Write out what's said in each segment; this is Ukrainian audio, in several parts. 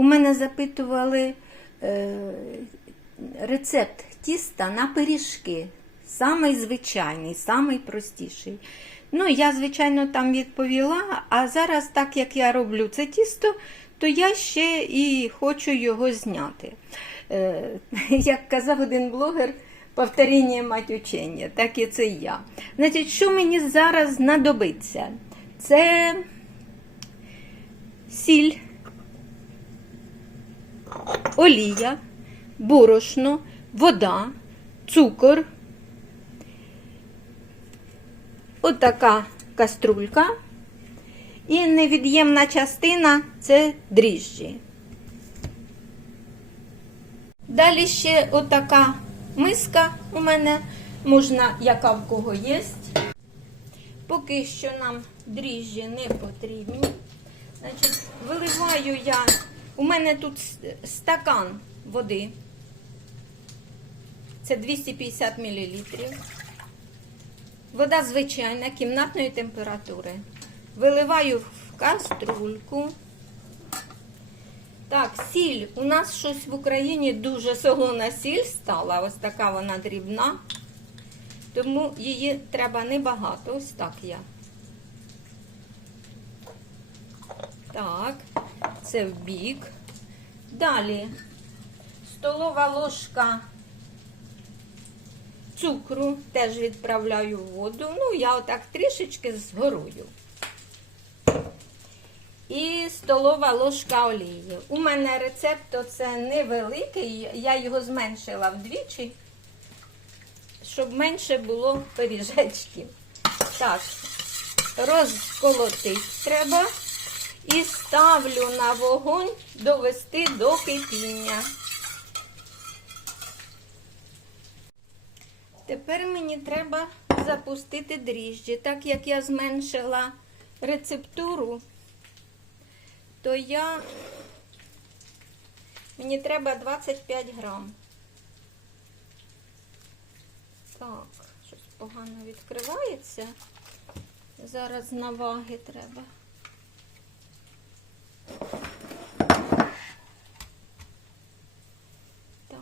У мене запитували е, рецепт тіста на пиріжки. Самий звичайний, самий простіший. Ну, я, звичайно, там відповіла, а зараз, так як я роблю це тісто, то я ще і хочу його зняти. Е, як казав один блогер, повторіння мать учення, так і це я. Значить, що мені зараз знадобиться? Це сіль, олія, борошно, вода, цукор. Отака каструлька. І невід'ємна частина це дріжджі. Далі ще отака миска у мене, можна, яка в кого є. Поки що нам дріжджі не потрібні. Значить, виливаю я, у мене тут стакан води. Це 250 мл. Вода звичайна, кімнатної температури. Виливаю в каструльку. Так, сіль. У нас щось в Україні дуже солона сіль стала. Ось така вона дрібна. Тому її треба небагато. Ось так я. Так, це в бік. Далі столова ложка цукру теж відправляю в воду. Ну, я отак трішечки згорую. І столова ложка олії. У мене рецепт оце невеликий, я його зменшила вдвічі, щоб менше було пиріжечків. Так, розколотити треба і ставлю на вогонь довести до кипіння. Тепер мені треба запустити дріжджі. Так як я зменшила рецептуру, то я мені треба 25 грам. Так, щось погано відкривається. Зараз на ваги треба. Так.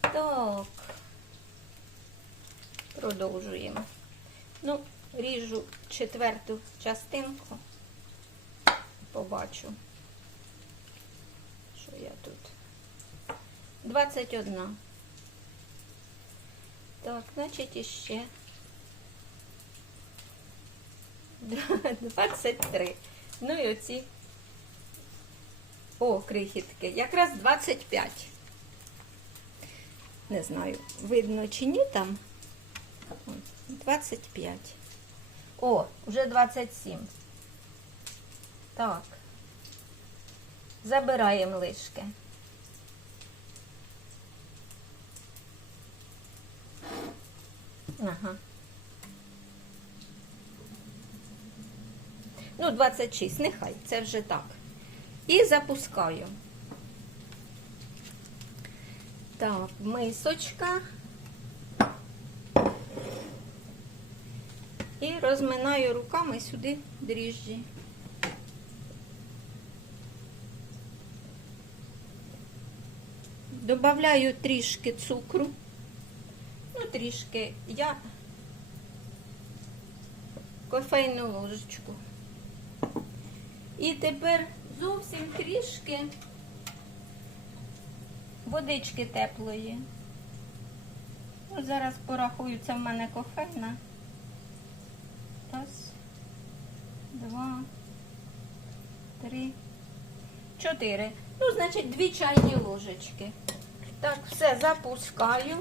Так. Продовжуємо. Ну, ріжу четверту частинку. Побачу, що я тут. 21. Так, значить іще. 23. Ну і оці. О, крихітки. Якраз 25. Не знаю, видно чи ні там. От, 25. О, вже 27. Так. Забираємо лишки. Ага. Ну, 26, нехай, це вже так. І запускаю. Так, мисочка. І розминаю руками сюди дріжджі. Добавляю трішки цукру. Ну, трішки я кофейну ложечку. І тепер зовсім трішки водички теплої. Ну, зараз порахую, це в мене кофейна. Раз, два, три, чотири. Ну, значить, дві чайні ложечки. Так, все запускаю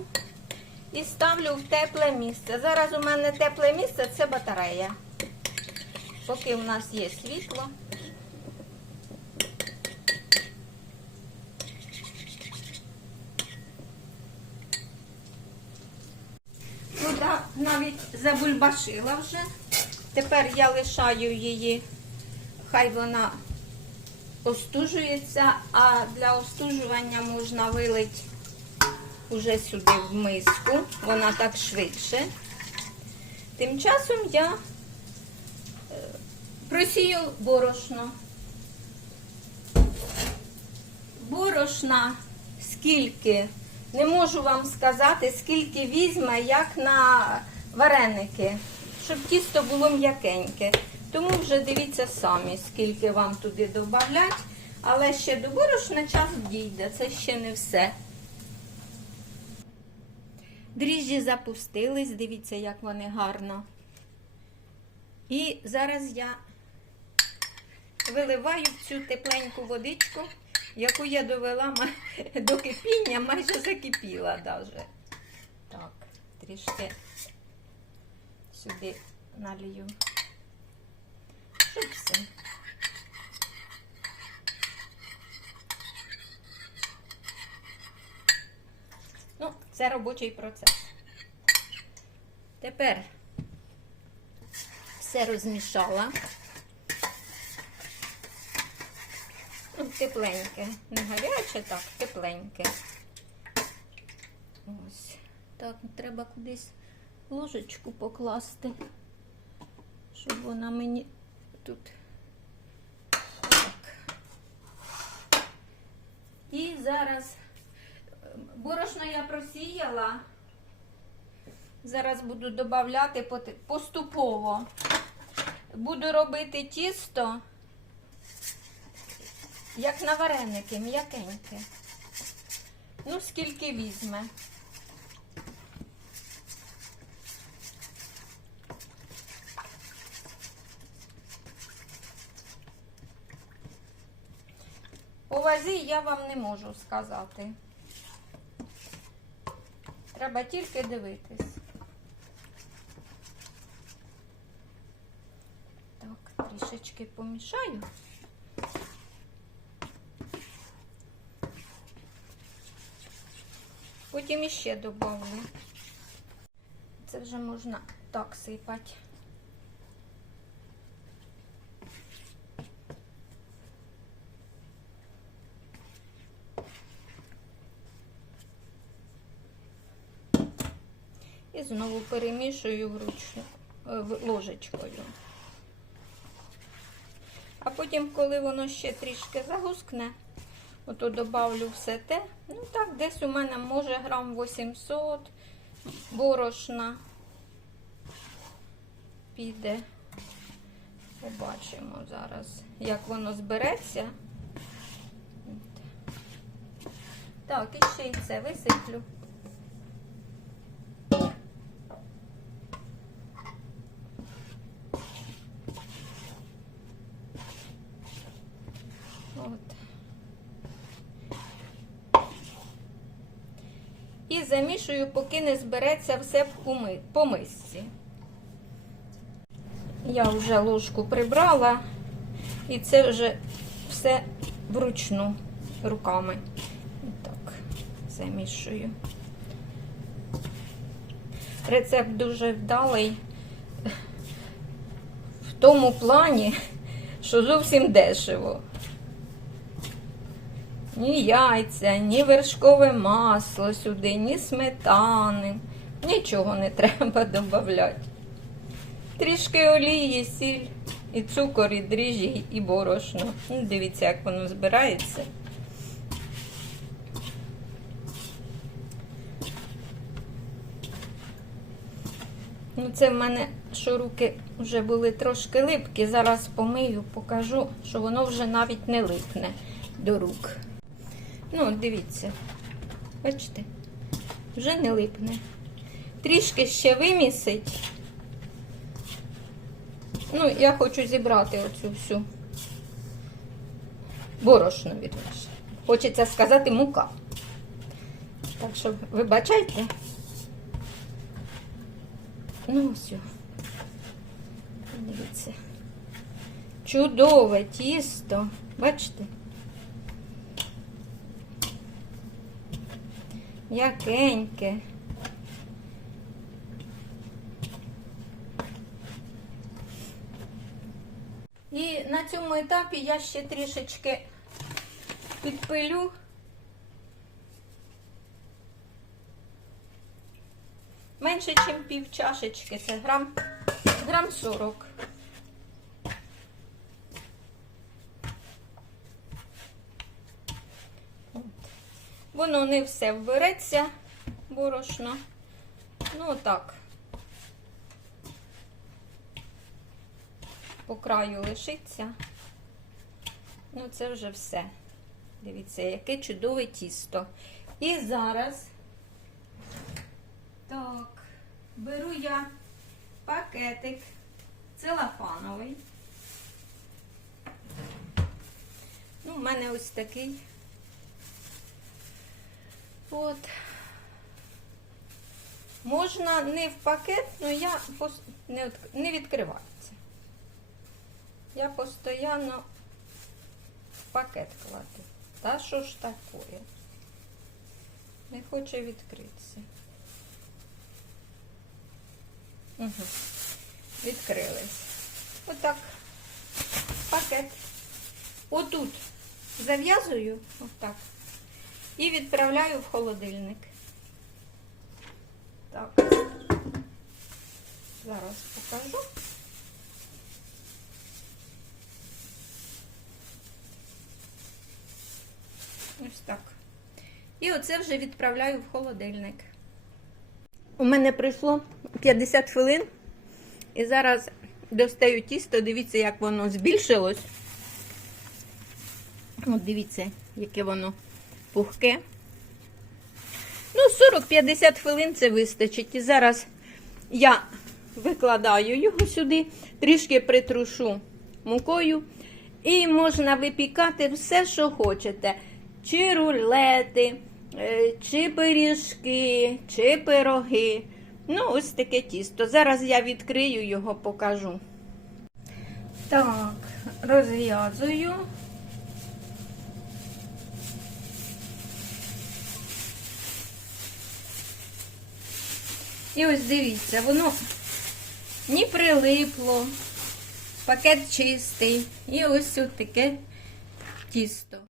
і ставлю в тепле місце. Зараз у мене тепле місце це батарея. Поки у нас є світло. Вода навіть забульбашила вже. Тепер я лишаю її, хай вона остужується, а для остужування можна вилити уже сюди в миску, вона так швидше. Тим часом я просію борошно. борошна скільки, не можу вам сказати, скільки візьме, як на вареники, щоб тісто було м'якеньке. Тому вже дивіться самі, скільки вам туди додати. Але ще до борошна час дійде, це ще не все. Дріжджі запустились, дивіться, як вони гарно. І зараз я виливаю в цю тепленьку водичку, яку я довела до кипіння, майже закипіла даже. Так, трішки сюди налію. Щоб. Ну, це робочий процес. Тепер все розмішала. Ну, тепленьке. Не гаряче, так, тепленьке. Ось. Так, треба кудись ложечку покласти, щоб вона мені тут. Так. І зараз е, борошно я просіяла. Зараз буду додати поступово. Буду робити тісто, як на вареники, м'якеньке. Ну, скільки візьме. По вазі я вам не можу сказати. Треба тільки дивитись. Так, трішечки помішаю. Потім іще добавлю. Це вже можна так сипати. І знову перемішую вручну е, ложечкою. А потім, коли воно ще трішки загускне, ото добавлю все те. Ну так, десь у мене може грам 800 борошна піде. Побачимо зараз, як воно збереться. Так, і ще й це висиплю. От. І замішую, поки не збереться все в уми- по мисці. Я вже ложку прибрала, і це вже все вручну руками. Так, замішую. Рецепт дуже вдалий в тому плані, що зовсім дешево. Ні яйця, ні вершкове масло сюди, ні сметани. Нічого не треба додати. Трішки олії, сіль, і цукор, і дріжджі, і борошно. Ну, дивіться, як воно збирається. Ну, це в мене, що руки вже були трошки липкі. Зараз помию, покажу, що воно вже навіть не липне до рук. Ну, дивіться. Бачите? Вже не липне. Трішки ще вимісить. Ну, я хочу зібрати оцю всю борошно від вас. Хочеться сказати мука. Так що, вибачайте. Ну, все. Дивіться. Чудове тісто. Бачите? М'якеньке. І на цьому етапі я ще трішечки підпилю. Менше, ніж пів чашечки, це грам, грам 40. Воно не все вбереться, борошно. Ну, отак. По краю лишиться. Ну, це вже все. Дивіться, яке чудове тісто. І зараз, так, беру я пакетик целофановий. Ну, у мене ось такий. От. Можна не в пакет, але я не, відкривається. Я постійно в пакет кладу. Та що ж таке? Не хоче відкритися. Угу. Відкрились. Отак. Пакет. Отут зав'язую, отак. І відправляю в холодильник. Так. Зараз покажу. Ось так. І оце вже відправляю в холодильник. У мене пройшло 50 хвилин. І зараз достаю тісто, дивіться, як воно збільшилось. От дивіться, яке воно пухке. Ну, 40-50 хвилин це вистачить. І зараз я викладаю його сюди, трішки притрушу мукою. І можна випікати все, що хочете. Чи рулети, е, чи пиріжки, чи пироги. Ну, ось таке тісто. Зараз я відкрию його, покажу. Так, розв'язую. І ось дивіться, воно не прилипло, пакет чистий. І ось от таке тісто.